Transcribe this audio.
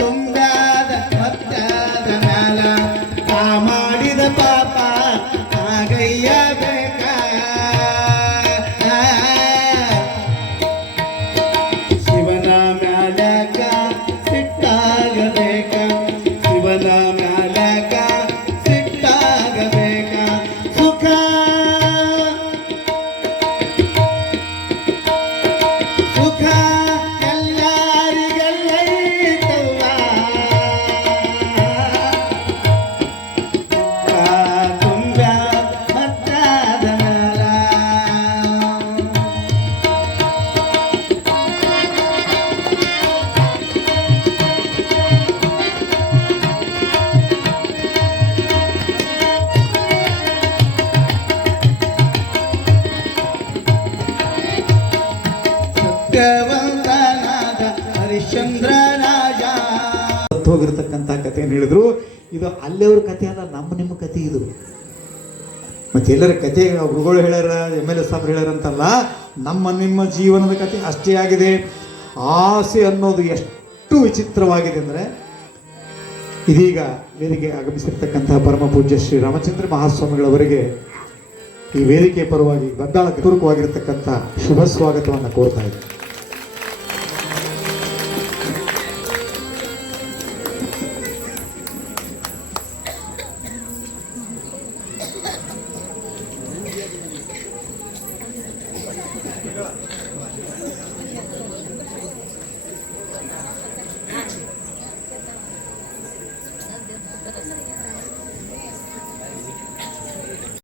ತುಂಬ್ಯಾದ ಮತ್ಯಾದ ಮ್ಯಾಲ ತಾ ಮಾಡಿದ ಪಾಪ ಆಗಯ್ಯ ಬೇಕ ಶಿವನ ಮ್ಯಾಲಕ ಸಿಟ್ಟಾಗಬೇಕ ಶಿವನ ಮ್ಯಾಲಕ ಸಿಟ್ಟಾಗಬೇಕ ಸುಖ ಸುಖ ಎಲ್ಲರಿಗೆಲ್ಲೈತವ್ವ ತುಂಬ್ಯಾದ ಮತ್ತಾದ ಮ್ಯಾಲ ಸತ್ಯವಂತನಾದ ಹರಿಶ್ಚಂದ್ರ ರಾಜ ಹೋಗಿರ್ತಕ್ಕಂಥ ಕಥೆಯನ್ನು ಹೇಳಿದ್ರು. ಇದು ಅಲ್ಲಿಯವ್ರ ಕಥೆ ಅಲ್ಲ, ನಿಮ್ಮ ಕಥೆ ಇದು. ಮತ್ತೆ ಎಲ್ಲರ ಕಥೆ ಗುರುಗಳು ಹೇಳ್ಯಾರ, MLA ಸಾಬ್ರು ಹೇಳ್ಯಾರ ಅಂತಲ್ಲ, ನಿಮ್ಮ ಜೀವನದ ಕಥೆ ಅಷ್ಟೇ ಆಗಿದೆ. ಆಸೆ ಅನ್ನೋದು ಎಷ್ಟು ವಿಚಿತ್ರವಾಗಿದೆ ಅಂದರೆ, ಇದೀಗ ವೇದಿಕೆ ಆಗಮಿಸಿರ್ತಕ್ಕಂತಹ ಪರಮ ಪೂಜ್ಯ ಶ್ರೀ ರಾಮಚಂದ್ರ ಮಹಾಸ್ವಾಮಿಗಳವರಿಗೆ ಈ ವೇದಿಕೆ ಪರವಾಗಿ ಬಂಗಾಳ ಪೂರ್ವಕವಾಗಿರ್ತಕ್ಕಂಥ ಶುಭ ಸ್ವಾಗತವನ್ನು ಕೋರ್ತಾ ಇದ್ದಾರೆ.